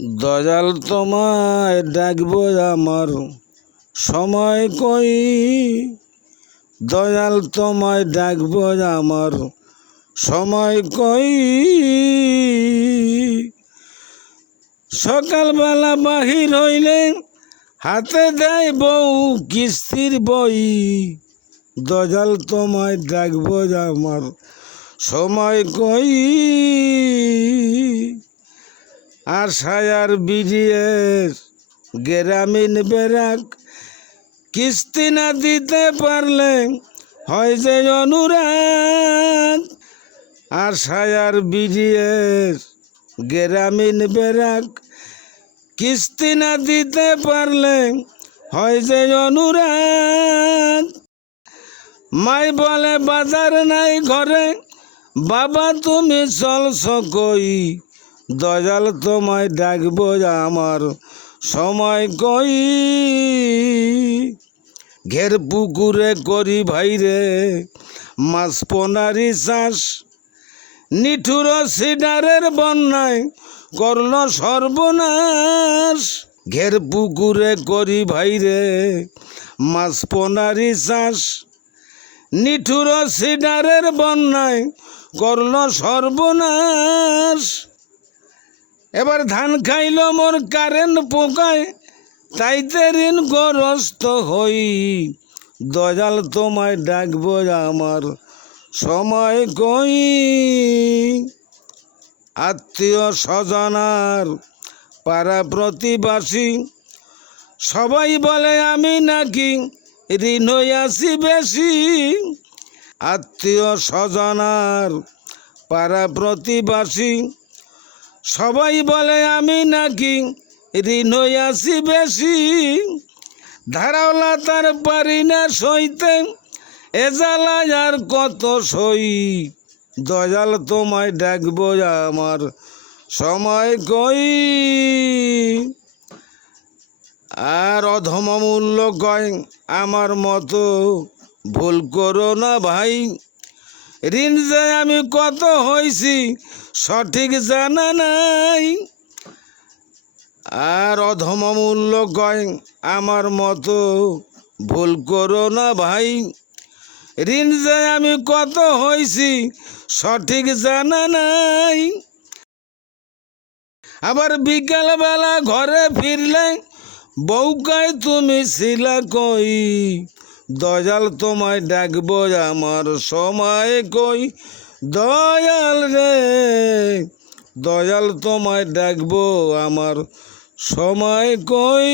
দয়াল তোমায় ডাকবো আমার সময় কই, দয়াল তোমায় ডাকবো আমার সময় কই। সকালবেলা বাহির হইলে হাতে দেয় বউ কিস্তির বই, দয়াল তোমায় ডাকবো আমার সময় কই। আশায় আর বিডিএর গ্রামীণ বেরাক কিস্তি না দিতে পারলে হয় যে অনুরাগ। আশায় আর বিডিএর গ্রামীণ বেরাক কিস্তি না দিতে পারলে হয় যে অনুরাগ। মাই বলে বাজার নাই ঘরে, বাবা তুমি চলছ কই, দয়াল তোমায় ডাকবো আমার সময় কই। ঘের পুকুরে করি ভাইরে মাছ পোনারি চাষ, নিঠুর সিডারের বন্যায় করল সর্বনাশ। ঘের পুকুরে করি ভাইরে মাছ পোনারি চাষ, নিঠুর সিডারের বন্যায় করল সর্বনাশ। এবার ধান খাইল মোর কারেন্ট পোকায়, তাইতে ঋণগ্রস্ত হই, দয়াল তোমায় ডাকবো আমার সময় কই। আত্মীয় স্বজনার পাড়া প্রতিবাসী সবাই বলে আমি নাকি ঋণ হইয়াছি বেশি। আত্মীয় স্বজনার পাড়া প্রতিবাসী সবাই বলে আমি নাকি ঋণ হইয়াছি বেশি। ধারাওলা তার পারি না সইতে, এ জ্বালায় আর কত সই, দয়াল তোমায় ডাকবো আমার সময় কই। আর অধম মূল্য কয় আমার মতো ভুল করো না ভাই, ঋণ যে আমি কত হইছি সঠিক জানা নাই। আর অধম মূল্য কয় আমার মতো ভুল করো না ভাই, ঋণ যে আমি কত হইছি সঠিক জানা নাই। আবার বিকালবেলা ঘরে ফিরলে বউ কয় তুমি ছিলা কই, দয়াল তোমায় ডাকবো আমার সময় কই। দয়াল রে দয়াল তোমায় ডাকবো আমার সময় কই।